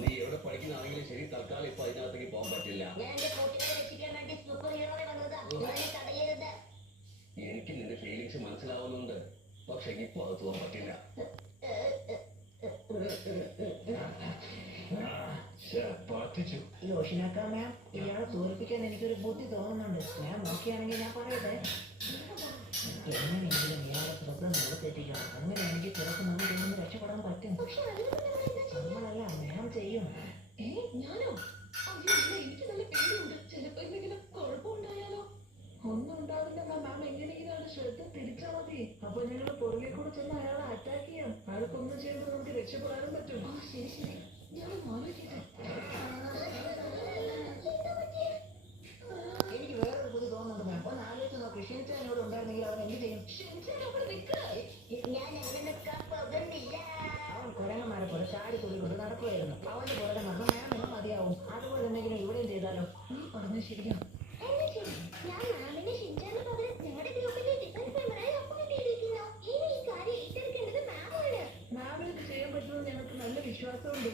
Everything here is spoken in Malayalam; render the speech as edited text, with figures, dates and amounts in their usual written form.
നീ എവിടെ പഠിക്കുന്നതാണെങ്കിലും ശരി, തൽക്കാലം ഇപ്പൊ അതിനകത്തേക്ക് പോകാൻ പറ്റില്ല. എനിക്ക് നിന്റെ ഫീലിങ്സ് മനസ്സിലാവുന്നുണ്ട്, പക്ഷെ ഇപ്പൊ അത് പോകാൻ പറ്റില്ല. ലോഷനാക്കാം മാം, ഇയാളെ തോൽപ്പിക്കാൻ എനിക്കൊരു ബുദ്ധി തോന്നുന്നുണ്ട്. മാം നോക്കിയാണെങ്കിൽ ഞാൻ പറയട്ടെ, എങ്ങനെയെങ്കിലും ഇയാളെ ശ്രദ്ധ നിലത്തെത്തിക്കണം. അങ്ങനെ എനിക്ക് ചിലപ്പോൾ നമ്മൾ നിന്ന് രക്ഷപ്പെടാൻ പറ്റും. നമ്മളല്ല, മാം ചെയ്യും. ഞാനോ? എനിക്ക് നല്ല പേടിയുണ്ട്. ചിലപ്പോ എന്തെങ്കിലും കുഴപ്പമുണ്ടായാലോ? ഒന്നും ഉണ്ടാവില്ല മാം, എങ്ങനെയെങ്കിലും ശ്രദ്ധ തിരിച്ചാൽ മതി. അപ്പൊ ഞങ്ങൾ പുറകെ കൂടെ ചെന്ന് അയാളെ അറ്റാക്ക് ചെയ്യാം. അയാൾക്കൊന്നും ചെയ്യുമ്പോൾ നമുക്ക് രക്ഷപ്പെടാനും പറ്റും. ശരി ശരി, ഞാൻ ആലോചിക്കട്ടെ. എനിക്ക് വേറൊരു ബുദ്ധി തോന്നുന്നുണ്ട് മാം. ഒന്ന് ആലോചിച്ച് നോക്ക്, ഷിൻചാൻ എന്നോട് ഉണ്ടായിരുന്നെങ്കിൽ അവൻ എന്ത് ചെയ്യും? അവൻ കുരങ്ങന്മാരെ പോലെ ചാടി തുള്ളിക്കൊണ്ട് നടക്കുമായിരുന്നു. അവന്റെ പുറകെ നടന്ന് മാമിനും മതിയാവും. അതുപോലെ എന്തെങ്കിലും ഇവിടെയും ചെയ്താലോ? നീ പറഞ്ഞ ശരിയാ. മാമിന് ചെയ്യാൻ പറ്റുമെന്ന് ഞങ്ങൾക്ക് നല്ല വിശ്വാസമുണ്ട്.